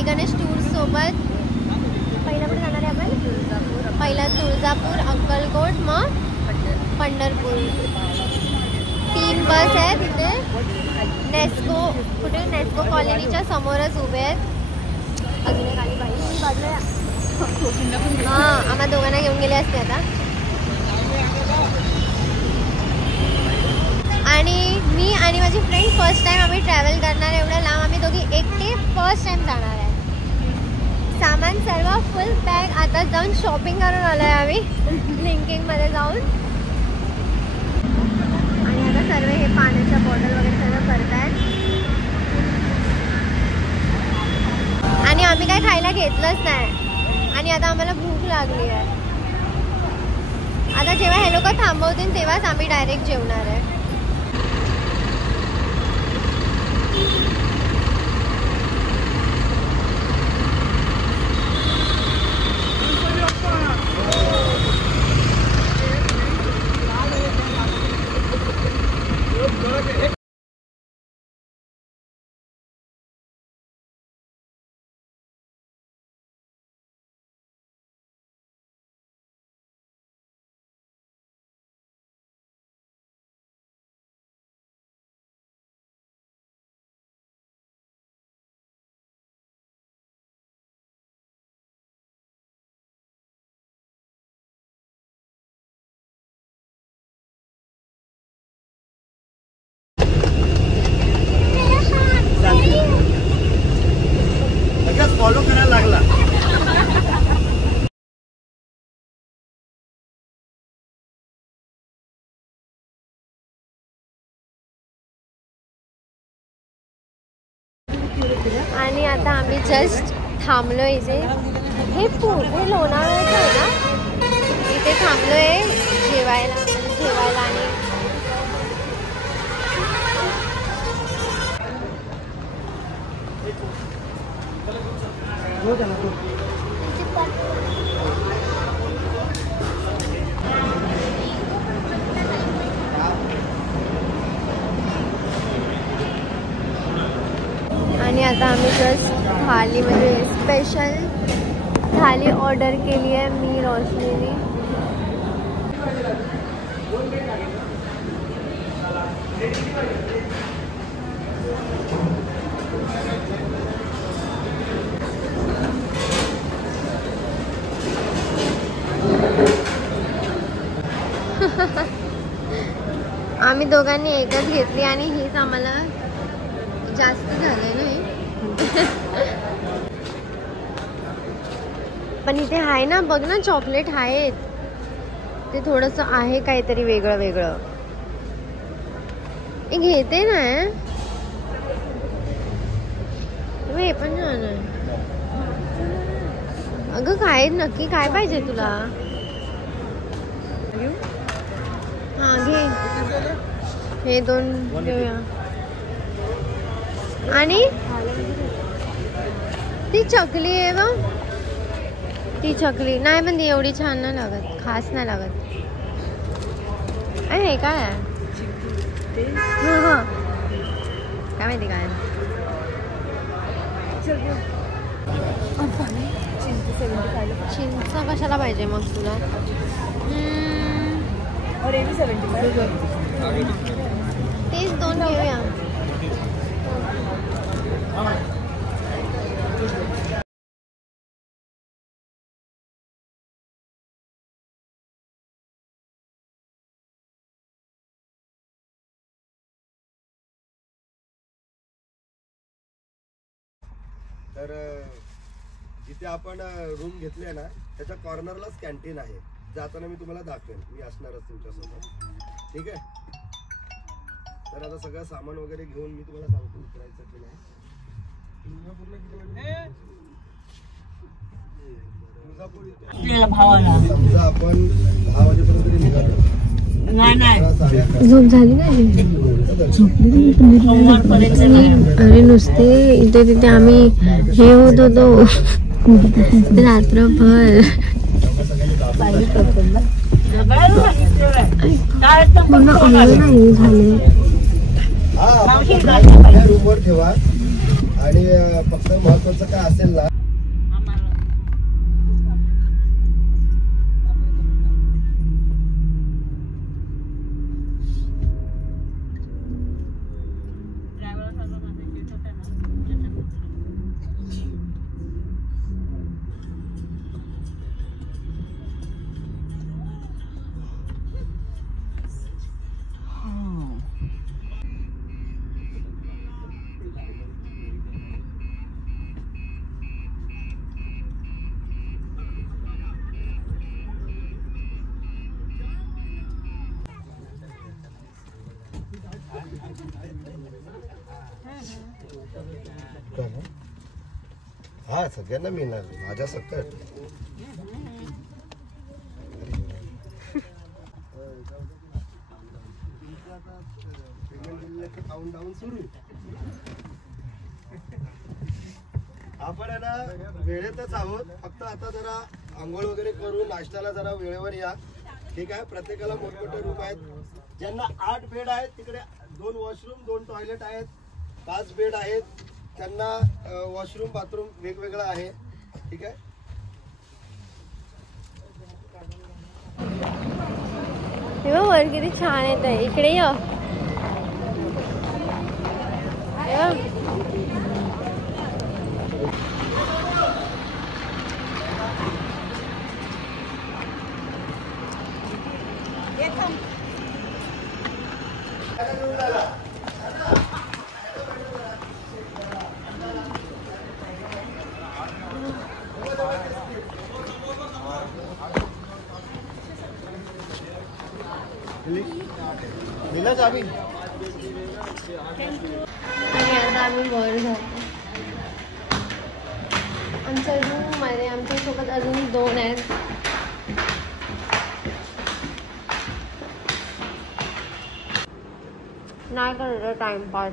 Sai Ganesh tour सोबत पहिला कुठे जाणार आहे आपण? पहिला तुळजापूर, अक्कलकोट, मग पंढरपूर. 3 बस आहेत तिथे. नेस्को कुठे? नेस्को कॉलनीच्या समोरच उभे आहेत. अजून एक आली बाई. हां, आम्हा दोघांना घेऊन गेले असते आता. आणि मी आणि माझी फ्रेंड फर्स्ट टाइम आम्ही ट्रॅव्हल करणार. एवढं लांब आम्ही दोघी एकटे फर्स्ट टाइम जाणार आहे. सामान सर्व फुल पॅक. आता जाऊन शॉपिंग करून आलो आहे आम्ही लिंकिंगमध्ये जाऊन. आणि आता सर्व हे पाण्याच्या बॉटल वगैरे सर्व करतायत. आणि आम्ही काय खायला घेतलंच नाही. आणि आता आम्हाला भूक लागली आहे. आता जेव्हा हे लोक थांबवतील तेव्हाच आम्ही डायरेक्ट जेवणार आहे. फॉलो करायला लागला. आणि आता आम्ही जस्ट थांबलो इथे. हे लोणावळ्याचं आहे ना? इथे थांबलोय जेवायला आणि आता आम्ही जस्ट थाली म्हणजे स्पेशल थाली ऑर्डर केली आहे मी रोशनीने. आम्ही दोघांनी एकच घेतली आणि हीच आम्हाला जास्त झाले नाही. पण इथे आहे ना, बघ ना, चॉकलेट आहेत. ते थोडंसं आहे काहीतरी वेगळं वेगळं. घेते ना. हे पण छान आहे. अगं काय नक्की काय पाहिजे तुला? हा घे. हे 2 घेऊया. आणि ती चकली आहे बघ. ती चकली नाही पण ती एवढी छान नाही लागत, खास नाही लागत. हे काय आहे? काय माहिती काय? चिंच कशाला पाहिजे मग तुला? तेच 2 घेऊया. तर जिथे आपण रूम घेतले ना त्याच्या कॉर्नरलाच कॅन्टीन आहे. जाताना मी तुम्हाला दाखवेन, मी असणारच तुमच्यासोबत. ठीक आहे. तर आता सगळं सामान वगैरे घेऊन मी तुम्हाला सांगतो उतरायचं की नाही. समजा आपण 10 वाजेपर्यंत निघालो. झोप झाली नाही. अरे नुसते इथे तिथे आम्ही हे होत होतो रात्रभर. पूर्ण अंग नाही झाले. रूमवर ठेवा आणि फक्त महत्वाचं काय असेल ना, हा सगळ्यांना मिळणार माझ्या सकट. काउंट डाऊन सुरू. आपण ना वेळेतच आहोत, फक्त आता जरा आंघोळ वगैरे करून नाश्त्याला जरा वेळेवर या. ठीक आहे. प्रत्येकाला मोठमोठे रूम आहेत. ज्यांना 8 बेड आहेत तिकडे 2 वॉशरूम 2 टॉयलेट आहेत. 5 बेड आहेत त्यांना वॉशरूम बाथरूम वेगवेगळं आहे. ठीक आहे. तेव्हा वर किती छान येत आहे. इकडे ये. दिला चाबी. आणि आता आम्ही वर जातो. आमचा रूम आहे. आमच्यासोबत अजून 2 आहेत. नाही करत टाइमपास.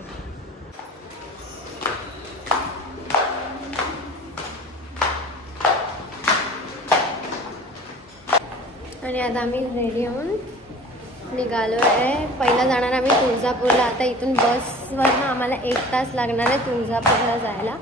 आणि आता आम्ही रेडी होऊन निघालो आहे. पहिला जाणार आम्ही तुळजापूरला. आता इथून बसवरनं आम्हाला 1 तास लागणार आहे तुळजापूरला जायला.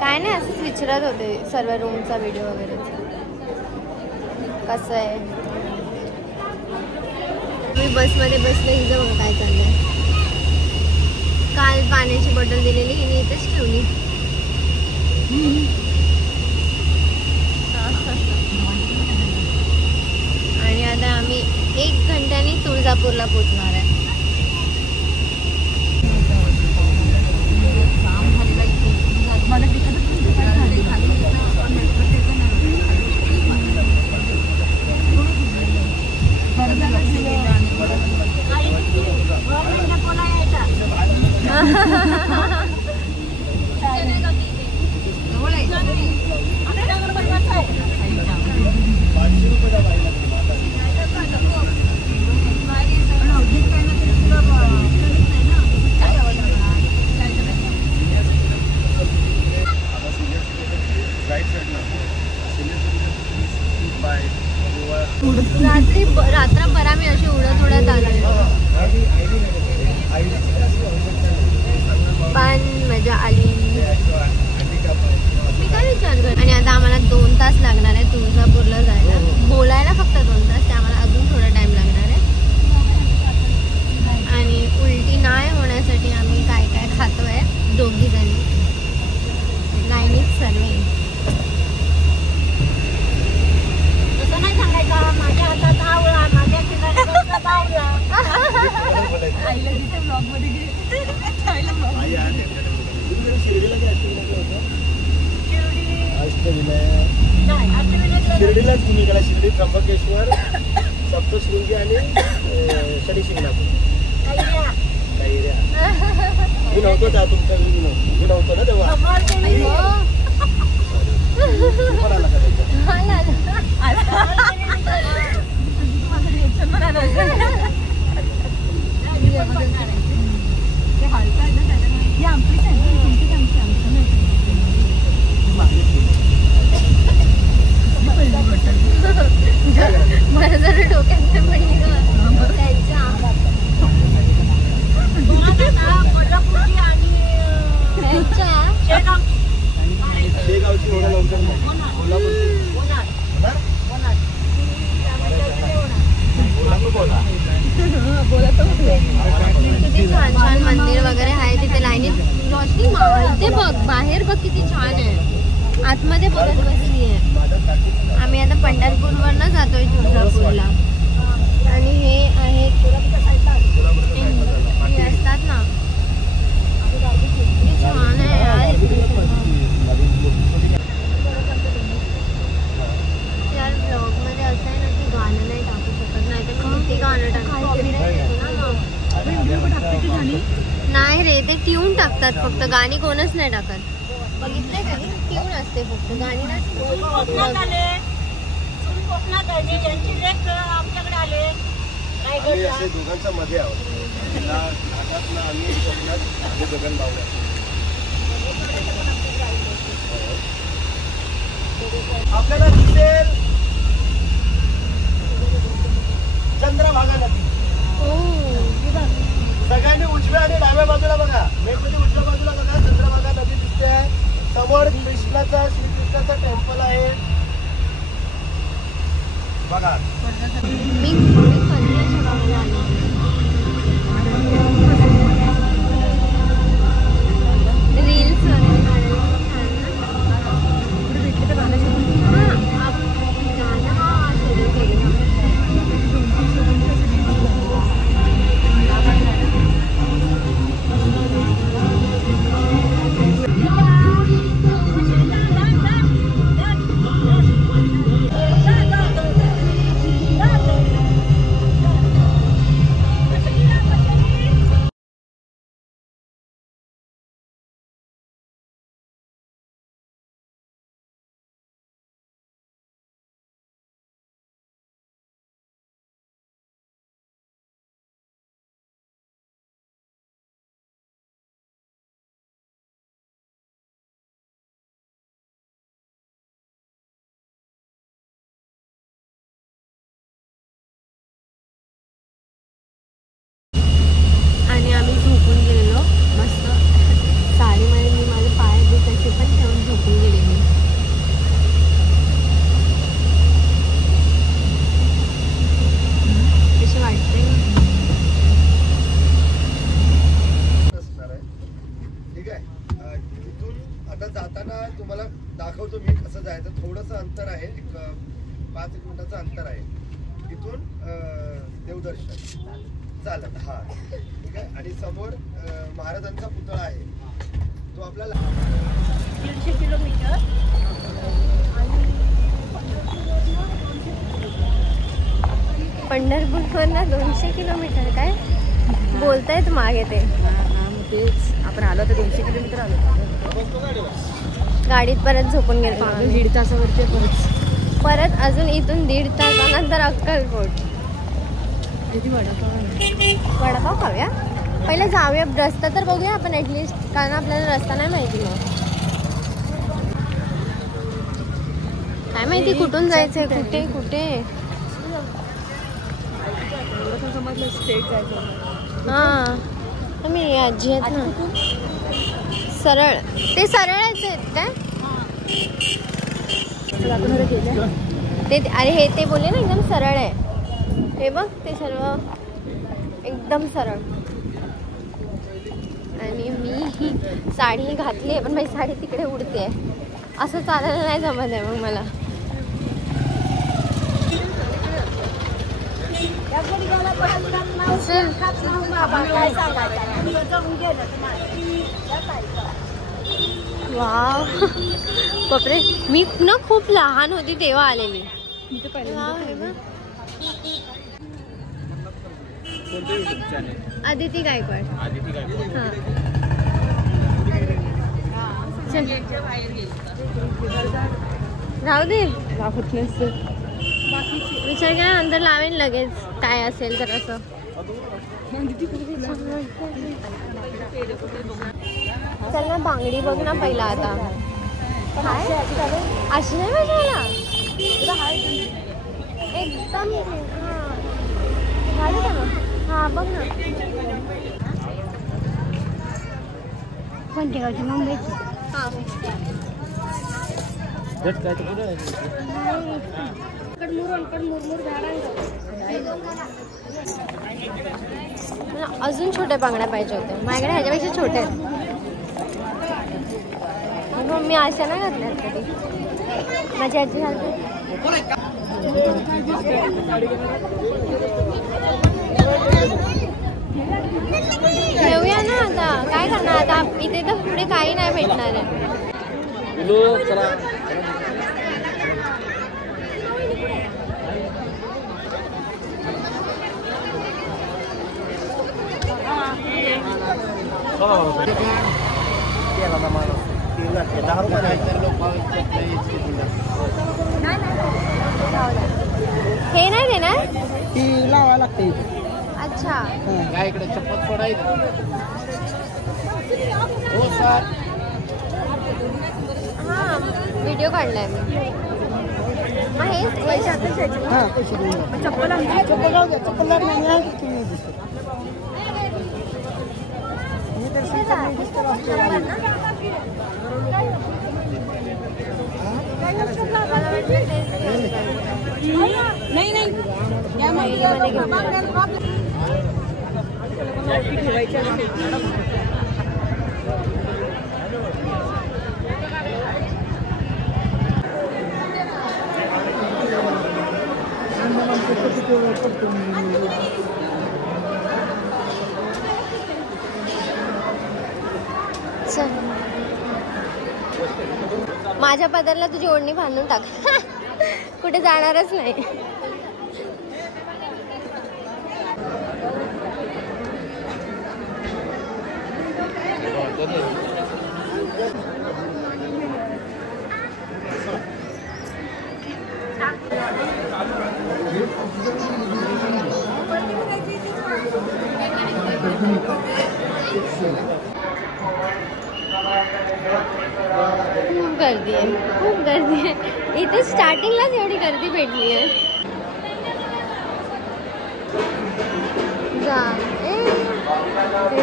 काय नाही, असंच विचारत होते सर्व रूमचा व्हिडिओ वगैरे कसं आहे. मी बसमध्ये बसले. हिचं मग काय चाललंय. काल पाण्याची बॉटल दिलेली हिने इथेच ठेवली. आणि आता आम्ही 1 घंट्याने तुळजापूरला पोहोचणार आहे. रात्रभर आम्ही अशी उडत उडत आलो. पण मजा आली. मी काय विचार कर. आणि आता आम्हाला 2 तास लागणार आहे तुळजापूरला जायला. बोलायला फक्त 2 तास. त्यामुळे अजून थोडा टाइम लागणार आहे. आणि उलटी नाही होण्यासाठी आम्ही काय काय खातोय 2घी जणी. लाईनीत सर्वे. नाही सांगायचं माझ्या हातात आवळा, माझ्या किनाऱ्यात आवळा. आईला तिथे ब्लॉग मध्ये शिर्डीलाच तुम्ही गेला. शिर्डी, त्र्यंबकेश्वर, सप्तशृंगी आणि शनी शिंगणापूर. मी नव्हतो त्या तुमच्या. मी नव्हतो ना तेव्हा. पण आला का त्याच्या छान छान मंदिर वगैरे आहे तिथे लाईनीत. रोशनी ते बघ बाहेर बघ किती छान आहे. आतमध्ये बघत बसली आहे. आम्ही आता पंढरपूरवरनं जातोय तुळजापूरला. आणि हे आहे हे असतात ना, किती छान आहे यार. यार ब्लॉगमध्ये असं आहे ना की गाणं नाही टाकू शकत, नाही तर किती गाणं टाकतो नाही रे. ते ट्यून टाकतात फक्त, गाणी कोणच नाही टाकत. बघितलंय कधी? ट्यून असते फक्त, गाणी आम्ही असे दोघांच्या मध्ये आहोत. आम्ही कोकणात गगन बावला. आपल्याला दिसेल चंद्रभागा नदी. सगळ्यांनी उजव्या आणि डाव्या बाजूला बघा. मेघमध्ये उजव्या बाजूला बघा, चंद्रभागा नदी दिसते. समोर कृष्णाचं श्रीकृष्णाचं टेम्पल आहे बघा. रील्स आणि आम्ही झोपून गेलेलो मस्त साडीमध्ये. मी माझे पाय दुखायचे पण ठेवून झोपून गेलेली. कशी वाटते? ठीक आहे. तिथून आता जाताना तुम्हाला दाखवतो मी कसं जायचं. थोडंसं अंतर आहे, एक 5 मिनिटाचं अंतर आहे तिथून देवदर्शन चालत. हा ठीक आहे. आणि समोर महाराजांचा पुतळा आहे, तो आपल्याला 150 किलोमीटर. पंढरपूरवरनं 200 किलोमीटर काय बोलतायत मागे ते. तेच आपण आलो तर 200 किलोमीटर आलो. गाडीत परत झोपून गेलो. 1.5 तासावरती परत अजून इथून 1.5 तासानंतर अक्कलकोट. वडापाव खाऊया पहिलं, जाऊया रस्ता तर बघूया आपण ॲटलिस्ट, कारण आपल्याला रस्ता नाही माहिती. मग काय माहिती कुठून जायचंय, कुठे कुठे. हां मी आजी आहेत ना. सरळ ते सरळच आहेत काय ते? अरे हे ते बोलले ना एकदम सरळ आहे. हे बघ ते सर्व एकदम सरळ. आणि मी ही साडी घातली आहे पण माझी साडी तिकडे उडते. असं चालायला नाही जमत आहे मग मला. वाव बापरे, मी ना खूप लहान होती तेव्हा आलेली. आदिती गायकवाड. हां राहू दे, विचार केला नंतर लावेन लगेच काय असेल तर. असं चल ना बांगडी बघ ना पहिला. आता काय अशी नाही बघायला एकदम. हां हां बघ ना. कोणत्या गावची? मुंबईची. हां मला अजून छोट्या बांगड्या पाहिजे होत्या. माझ्याकडे ह्याच्यापेक्षा छोट्या आहेत. मग मी अशा नाही घातल्यात कधी. माझी आजी घालते. घेऊया ना आता. काय करणार आता. इथे तर पुढे काही नाही भेटणार आहे. हे नाही देणार. ती लावा लागते. अच्छा. काय इकडे चप्पल सोडायचं. हो सर. हा व्हिडिओ काढलाय मी. मग हे पैसे आता हां पैसे देऊन चप्पल चप्पल जाऊ द्या. चप्पल लागणार नाही तुम्ही दिसतो. मी तर दिसतो नाही नाही या माझ्या पदरला तुझी ओढणी बांधून टाक. कुठे जाणारच नाही. खूप गर्दी आहे. खूप गर्दी आहे. इथे स्टार्टिंगलाच एवढी गर्दी भेटली आहे. जा हे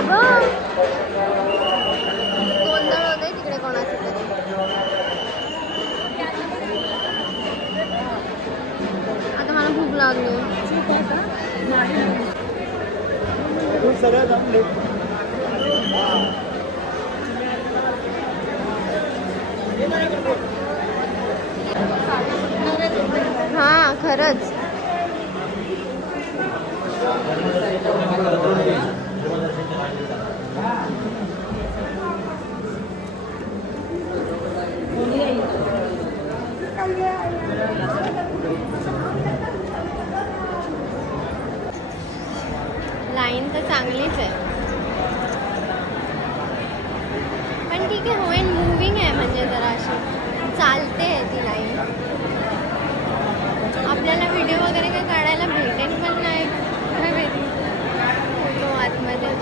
बघ गोंधळ होतंय तिकडे कोणाचं तरी. आता मला भूक लागली. हा खरंच. लाईन तर चांगलीच आहे. पण ठीक आहे. होईन मूविंग आहे म्हणजे जरा अशी चालते ती लाईन. आपल्याला व्हिडिओ वगैरे काही काढायला भेटेल पण नाही. काय माहिती फोटो आतमध्ये.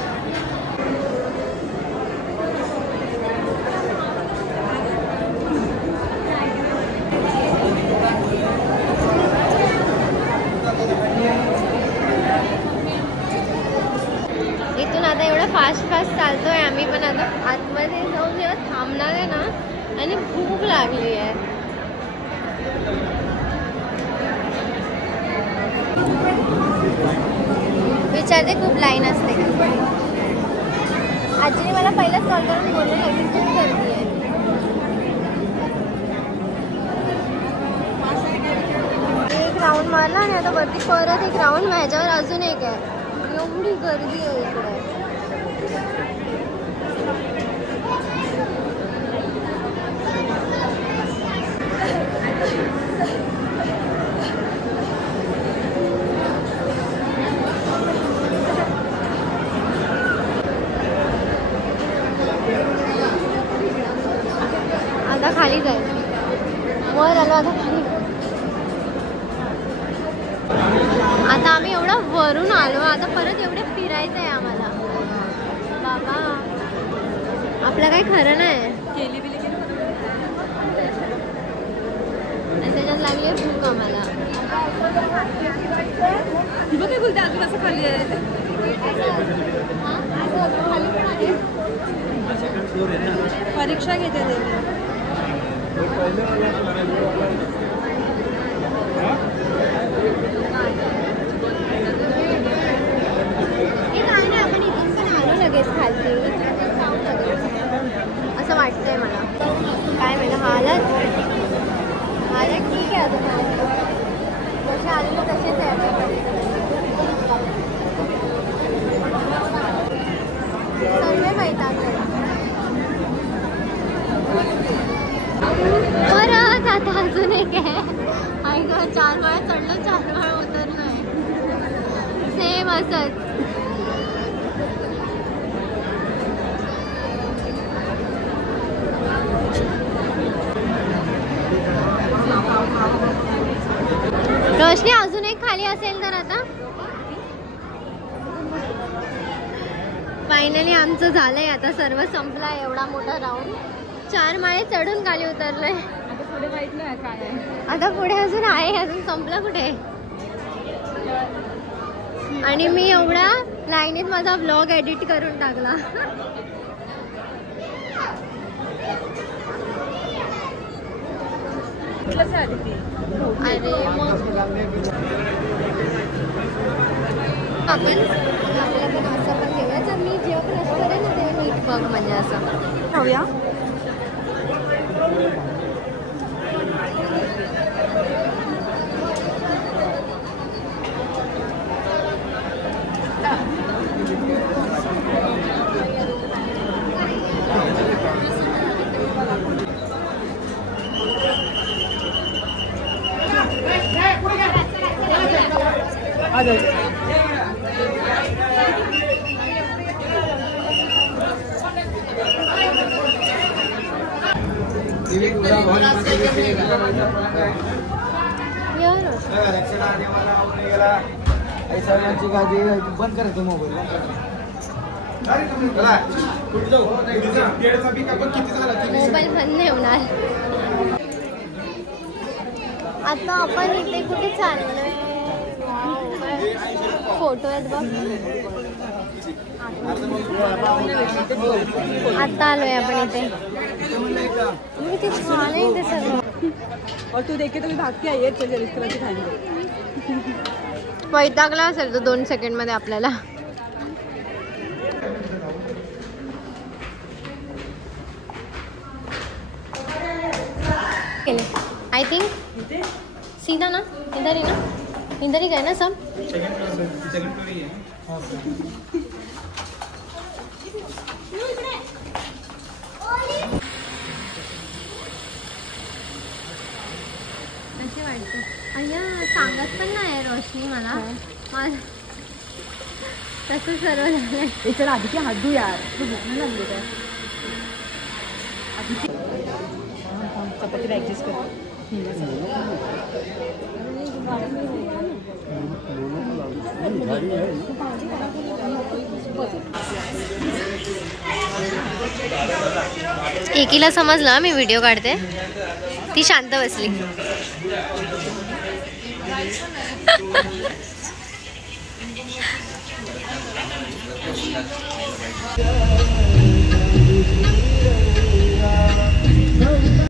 इथून आता एवढं फास्ट चालतोय आम्ही पण. आता आतमध्ये जाऊन जेव्हा थांबणार आहे ना आणि भूक लागली आहे. विचारते खूप लाईन असते. आजीने मला पहिलाच कॉल करून बोलले की खूप गर्दी आहे. एक राऊंड मारला आणि आता वरती परत एक राऊंड. ह्याच्यावर अजून एक आहे. एवढी गर्दी आहे इकडे. आता खाली जाईल. वर आलो आता खाली. आता आम्ही एवढं वरून आलो. आता परत एवढे फिरायचं आहे आम्हाला. बाबा आपलं काही खरं नाही. त्याच्यात लागली आहे भूक आम्हाला. काय बोलते अजून असं खाली आहे. परीक्षा घेते. लगेच खालती असं वाटतंय मला. काय माहिती हालत ठीक आहे. अजून जसे आलेले तसेच आहे आपल्याकडे. सर्व वैतागले. परत आता अजून एक आहे. ऐक 4 वेळा चढलं 4 वेळा उतरलोय. सेम असंच. रोशनी अजून एक खाली असेल तर आता. फायनली आमचं झालंय आता. सर्व संपलाय. एवढा मोठा राऊंड 4 माळे चढून खाली उतरलोय. आता पुढे माहित नाही काय आहे. आता पुढे अजून आहे. अजून संपला कुठे. आणि मी एवढा लाईनीत माझा व्लॉग एडिट करून टाकला. अरे मग आपण आपल्या पण असं पण घेऊया. तर मी जेव्हा पण असं करेन ना तेव्हा नीट बघ म्हणजे असं खाऊया. बंद करायचं मोबाईल. मोबाईल बंद नाही होणार. आता आपण इथे कुठे चाललोय. फोटो आहेत बघ. आता आलोय आपण इथे. किती छान आहे इथे सगळं. और तू देखे तो मी भागती आई है. चल इस तरह से खाएंगे. वैतागला असेल तो 2 सेकंड मध्ये आपल्याला. आई थिंक सीधा ना इधर ही ना. इधर ही गए ना सब. कसे वाटते. अय्या सांगत पण नाही रोशनी मला. तसं सर्व झालंय. चल आधी हात धू यार. तू भूक नाही लागली काय. चपातीला ऍडजस्ट कर. एकीला समजलं मी व्हिडिओ काढते. ती शांत बसली.